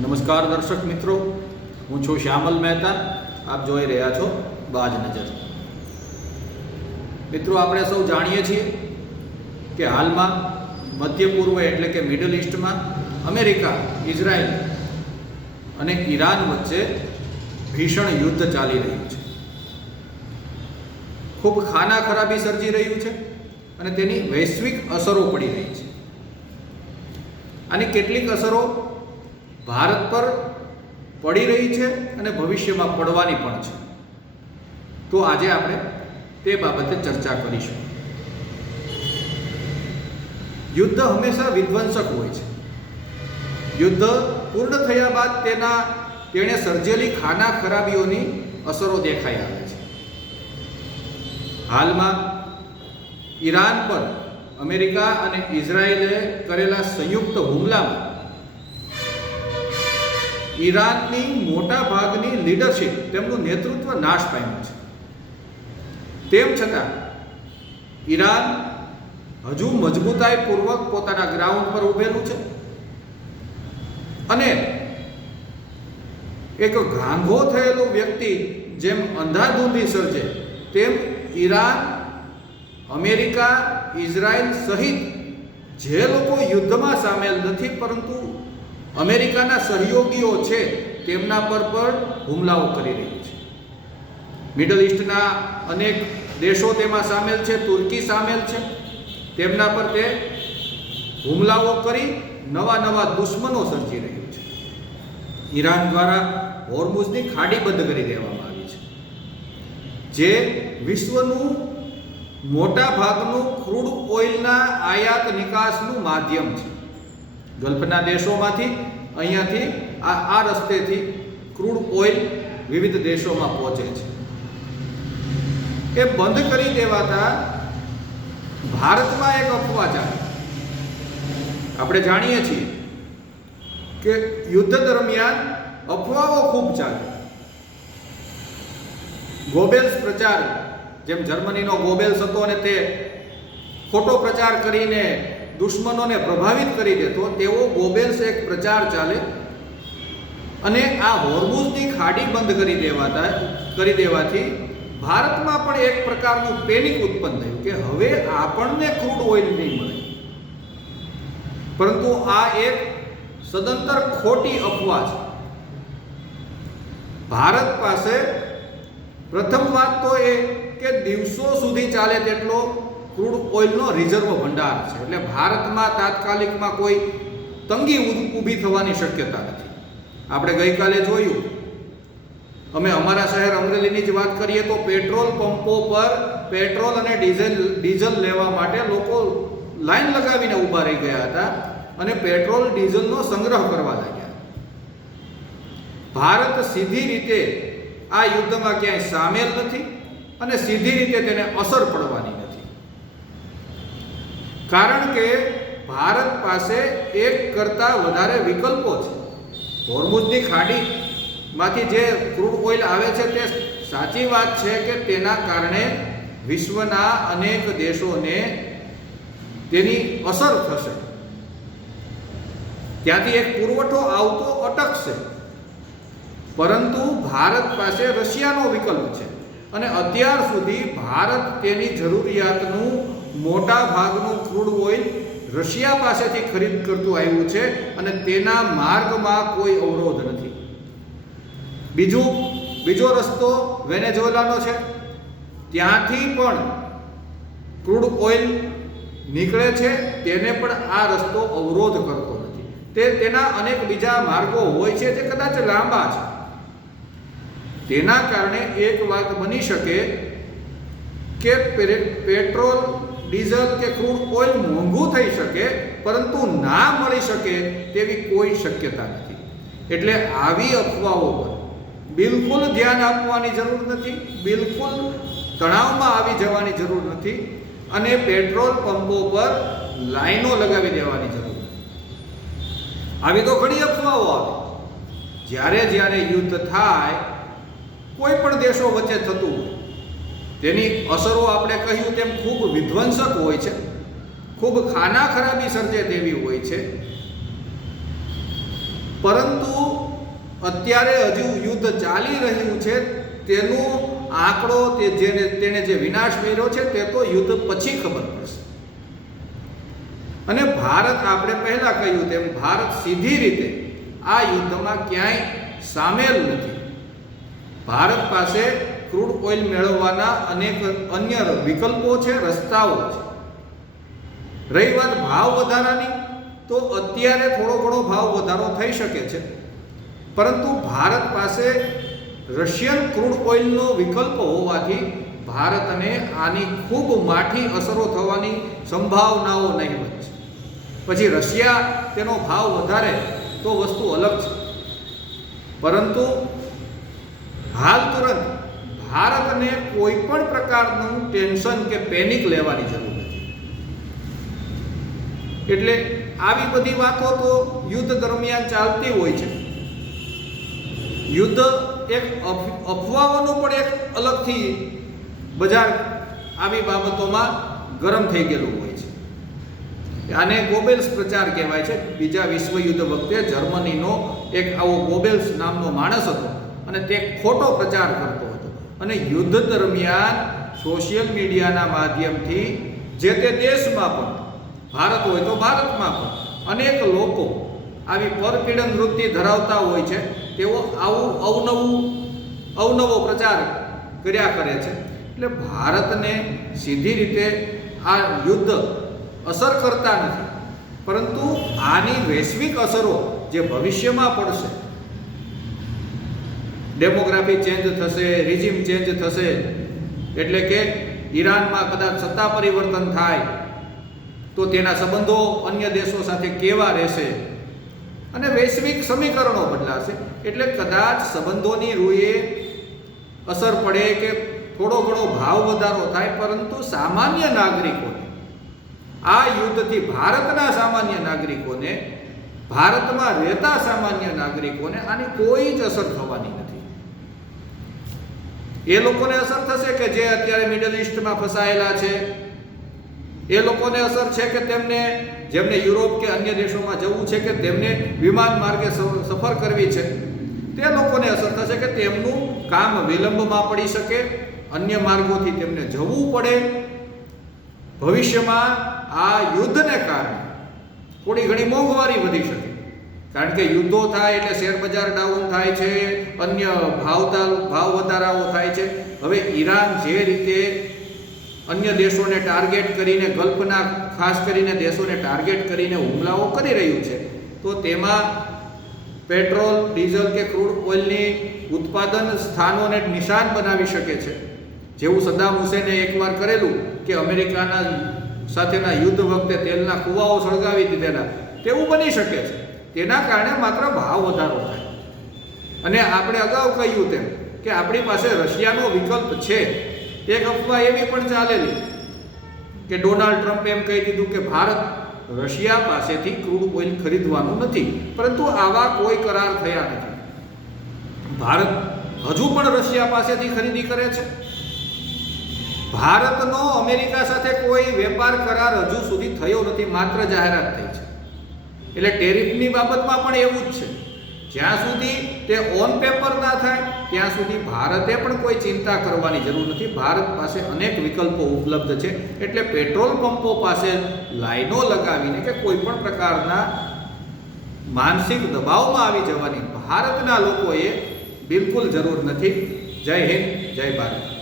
નમસ્કાર દર્શક મિત્રો, હું છું શ્યામલ મહેતા. આપ જોઈ રહ્યા છો બાજ નજર. મિત્રો, આપણે સૌ જાણીએ છીએ કે હાલમાં મધ્ય પૂર્વ એટલે કે મિડલ ઇસ્ટમાં અમેરિકા, ઇઝરાયલ અને ઈરાન વચ્ચે ભીષણ યુદ્ધ ચાલી રહ્યું છે. ખૂબ ખાના ખરાબી સર્જી રહ્યું છે અને તેની વૈશ્વિક અસરો પડી રહી છે. આની કેટલીક અસરો ભારત પર પડી રહી છે અને ભવિષ્યમાં પડવાની પણ છે. તો આજે આપણે તે બાબતે ચર્ચા કરીશું. યુદ્ધ હંમેશા વિધ્વંસક હોય છે. યુદ્ધ પૂર્ણ થયા બાદ તેણે સર્જેલી ખાના ખરાબીઓની અસરો દેખાઈ આવે છે. હાલમાં ઈરાન પર અમેરિકા અને ઇઝરાયેલે કરેલા સંયુક્ત હુમલામાં ઈરાનની મોટા ભાગની લીડરશિપ, તેમનું નેતૃત્વ નાશ પામ્યું છે. તેમ છતાં ઈરાન હજુ મજબૂતાઈપૂર્વક પોતાના ગ્રાઉન્ડ પર ઊભેલું છે અને એક ઘાંઘો થયેલો વ્યક્તિ જેમ અંધાધૂંધી સર્જે તેમ ઈરાન, અમેરિકા, ઇઝરાયલ સહિત જે લોકો યુદ્ધમાં સામેલ નથી પરંતુ અમેરિકાના સહયોગીઓ છે તેમના પર પણ હુમલાઓ કરી રહી છે. મિડલ ઇસ્ટના અનેક દેશો તેમાં સામેલ છે, તુર્કી સામેલ છે. તેમના પર તે હુમલાઓ કરી નવા દુશ્મનો સર્જી રહ્યું છે. ઈરાન દ્વારા હોર્મુઝની ખાડી બંધ કરી દેવામાં આવી છે, જે વિશ્વનું મોટા ભાગનું ક્રૂડ ઓઇલના આયાત નિકાસનું માધ્યમ છે. ગલ્ફના દેશોમાંથી અહીંયાથી આ રસ્તેથી ક્રૂડ ઓઇલ વિવિધ દેશોમાં પહોંચે છે. એ બંધ કરી દેવાતા ભારતમાં એક અફવા ચાલે. આપણે જાણીએ છીએ કે યુદ્ધ દરમિયાન અફવાઓ ખૂબ ચાલે. ગોબેલ્સ પ્રચાર, જેમ જર્મનીનો ગોબેલ્સ હતો અને તે ખોટો પ્રચાર કરીને દુશ્મનોને પ્રભાવિત કરી દેતો, તેવો ગોબેલ્સ એક પ્રચાર ચાલે અને આ હોર્મુઝની ખાડી બંધ કરી દેવાથી ભારતમાં પણ એક પ્રકારનું પેનિક ઉત્પન્ન થયું કે હવે આપણને ક્રૂડ ઓઇલ નહીં મળે. પરંતુ આ એક સદંતર ખોટી અફવા છે. ભારત પાસે પ્રથમ વાત તો એ કે દિવસો સુધી ચાલે તેટલો ક્રૂડ ઓઇલનો રિઝર્વ ભંડાર છે. એટલે ભારતમાં તાત્કાલિકમાં કોઈ તંગી ઊભી થવાની શક્યતા નથી. આપણે ગઈકાલે જોયું, અમે અમારા શહેર અમરેલીની જ વાત કરીએ તો પેટ્રોલ પંપો પર પેટ્રોલ અને ડીઝલ લેવા માટે લોકો લાઈન લગાવીને ઊભા રહી ગયા હતા અને પેટ્રોલ ડીઝલનો સંગ્રહ કરવા લાગ્યા. ભારત સીધી રીતે આ યુદ્ધમાં ક્યાંય સામેલ નથી અને સીધી રીતે તેને અસર પડવાની નથી. કારણ કે ભારત પાસે એક કરતાં વધારે વિકલ્પો છે. હોર્મુઝની ખાડીમાંથી જે ક્રૂડ ઓઇલ આવે છે તે સાચી વાત છે કે તેના કારણે વિશ્વના અનેક દેશોને તેની અસર થશે. ત્યાંથી એક પુરવઠો આવતો અટકશે. પરંતુ ભારત પાસે રશિયાનો વિકલ્પ છે અને અત્યાર સુધી ભારત તેની જરૂરિયાતનું મોટા ભાગનું ક્રૂડ ઓઇલ રશિયા પાસેથી ખરીદ કરતું આવ્યું છે અને તેના માર્ગમાં કોઈ અવરોધ નથી. બીજો રસ્તો વેનેઝુએલાનો છે. ત્યાંથી પણ ક્રૂડ ઓઇલ નીકળે છે, તેને પણ આ રસ્તો અવરોધ કરતો નથી. તેના અનેક બીજા માર્ગો હોય છે જે કદાચ લાંબા છે. તેના કારણે એક વાત બની શકે કે પેટ્રોલ, ડીઝલ કે ક્રૂડ ઓઇલ મોંઘું થઈ શકે પરંતુ ના મળી શકે તેવી કોઈ શક્યતા નથી. એટલે આવી અફવાઓ પર બિલકુલ ધ્યાન આપવાની જરૂર નથી, બિલકુલ તણાવમાં આવી જવાની જરૂર નથી અને પેટ્રોલ પંપો પર લાઈનો લગાવી દેવાની જરૂર નથી. આવી તો ઘણી અફવાઓ આવે. જ્યારે યુદ્ધ થાય, કોઈ પણ દેશો વચ્ચે થતું હોય, તેની અસરો આપણે કહ્યું તેમ ખૂબ વિધ્વંસક હોય છે, ખૂબ ખાના ખરાબી સર્જે તેવી હોય છે. પરંતુ અત્યારે હજુ યુદ્ધ ચાલી રહ્યું છે, તેનો આંકડો તેણે જે વિનાશ કર્યો છે તે તો યુદ્ધ પછી ખબર પડશે. અને ભારત, આપણે પહેલા કહ્યું તેમ, ભારત સીધી રીતે આ યુદ્ધમાં ક્યાંય સામેલ નથી. ભારત પાસે ક્રૂડ ઓઇલ મેળવવાના અનેક અન્ય વિકલ્પો છે, રસ્તાઓ છે. રહી વાત ભાવ વધારાની, તો અત્યારે થોડો ઘણો ભાવ વધારો થઈ શકે છે, પરંતુ ભારત પાસે રશિયન ક્રૂડ ઓઇલનો વિકલ્પ હોવાથી ભારતને આની ખૂબ માઠી અસરો થવાની સંભાવનાઓ નહીવત છે. પછી રશિયા તેનો ભાવ વધારે તો વસ્તુ અલગ છે, પરંતુ હાલ તુરંત ભારતને કોઈ પણ પ્રકારનું ટેન્શન કે પેનિક લેવાની જરૂર નથી. એટલે આવી બધી વાતો તો યુદ્ધ દરમિયાન ચાલતી હોય છે. યુદ્ધ એક અફવાઓનું પણ એક અલગથી બજાર આવી બાબતોમાં ગરમ થઈ ગયેલું હોય છે. આને ગોબેલ્સ પ્રચાર કહેવાય છે. બીજા વિશ્વયુદ્ધ વખતે જર્મનીનો એક આવો ગોબેલ્સ નામનો માણસ હતો અને તે ખોટો પ્રચાર કરતો હતો, અને યુદ્ધ દરમિયાન સોશિયલ મીડિયાના માધ્યમથી જે તે દેશમાં પણ, ભારત હોય તો ભારતમાં પણ, અનેક લોકો આવી પરપીડન વૃત્તિ ધરાવતા હોય છે. તેઓ આવું અવનવો પ્રચાર કર્યા કરે છે. એટલે ભારતને સીધી રીતે આ યુદ્ધ અસર કરતા નથી, પરંતુ આની વૈશ્વિક અસરો જે ભવિષ્યમાં પડશે, ડેમોગ્રાફી ચેન્જ થશે, રિજીમ ચેન્જ થશે, એટલે કે ઈરાનમાં કદાચ સત્તા પરિવર્તન થાય તો તેના સંબંધો અન્ય દેશો સાથે કેવા રહેશે, અને વૈશ્વિક સમીકરણો બદલાશે. એટલે કદાચ સંબંધોની રૂએ અસર પડે કે થોડો ઘણો ભાવ વધારો થાય, પરંતુ સામાન્ય નાગરિકોને, આ યુદ્ધથી ભારતના સામાન્ય નાગરિકોને, ભારતમાં રહેતા સામાન્ય નાગરિકોને આની કોઈ જ અસર થવાની નથી. એ લોકોને અસર થશે કે જે અત્યારે મિડલ ઈસ્ટમાં ફસાયેલા છે, એ લોકોને અસર છે કે જેમને યુરોપ કે અન્ય દેશોમાં જવું છે, કે તેમને વિમાન માર્ગે સફર કરવી છે, તે લોકોને અસર થશે કે તેમનું કામ વિલંબમાં પડી શકે, અન્ય માર્ગોથી તેમને જવું પડે. ભવિષ્યમાં આ યુદ્ધને કારણે થોડી ઘણી મોંઘવારી વધી શકે, કારણ કે યુદ્ધો થાય એટલે શેર બજાર ડાઉન થાય છે, અન્ય ભાવ વધારાઓ થાય છે. હવે ઈરાન જે રીતે અન્ય દેશોને ટાર્ગેટ કરીને, ગલ્ફના ખાસ કરીને દેશોને ટાર્ગેટ કરીને હુમલાઓ કરી રહ્યું છે, તો તેમાં પેટ્રોલ, ડીઝલ કે ક્રૂડ ઓઇલની ઉત્પાદન સ્થાનોને નિશાન બનાવી શકે છે. જેવું સદ્દામ હુસેને એકવાર કરેલું કે અમેરિકાના સાથેના યુદ્ધ વખતે તેલના કૂવાઓ સળગાવી દીધેલા, તેવું બની શકે છે. તેના કારણે માત્ર ભાવ વધારો થાય. અને આપણે અગાઉ કહ્યું તેમ કે આપણી પાસે રશિયાનો વિકલ્પ છે. એક અફવા એવી પણ ચાલેલી કે ડોનાલ્ડ ટ્રમ્પે એમ કહી દીધું કે ભારત રશિયા પાસેથી ક્રૂડ ઓઇલ ખરીદવાનું નથી, પરંતુ આવા કોઈ કરાર થયા નથી. ભારત હજુ પણ રશિયા પાસેથી ખરીદી કરે છે. ભારતનો અમેરિકા સાથે કોઈ વેપાર કરાર હજુ સુધી થયો નથી, માત્ર જાહેરાત થઈ છે. એટલે ટેરિફની બાબતમાં પણ એવું જ છે. જ્યાં સુધી તે ઓન પેપર ના થાય ત્યાં સુધી ભારતે પણ કોઈ ચિંતા કરવાની જરૂર નથી. ભારત પાસે અનેક વિકલ્પો ઉપલબ્ધ છે. એટલે પેટ્રોલ પંપો પાસે લાઈનો લગાવીને કે કોઈ પણ પ્રકારના માનસિક દબાવમાં આવી જવાની ભારતના લોકોએ બિલકુલ જરૂર નથી. જય હિન્દ, જય ભારત.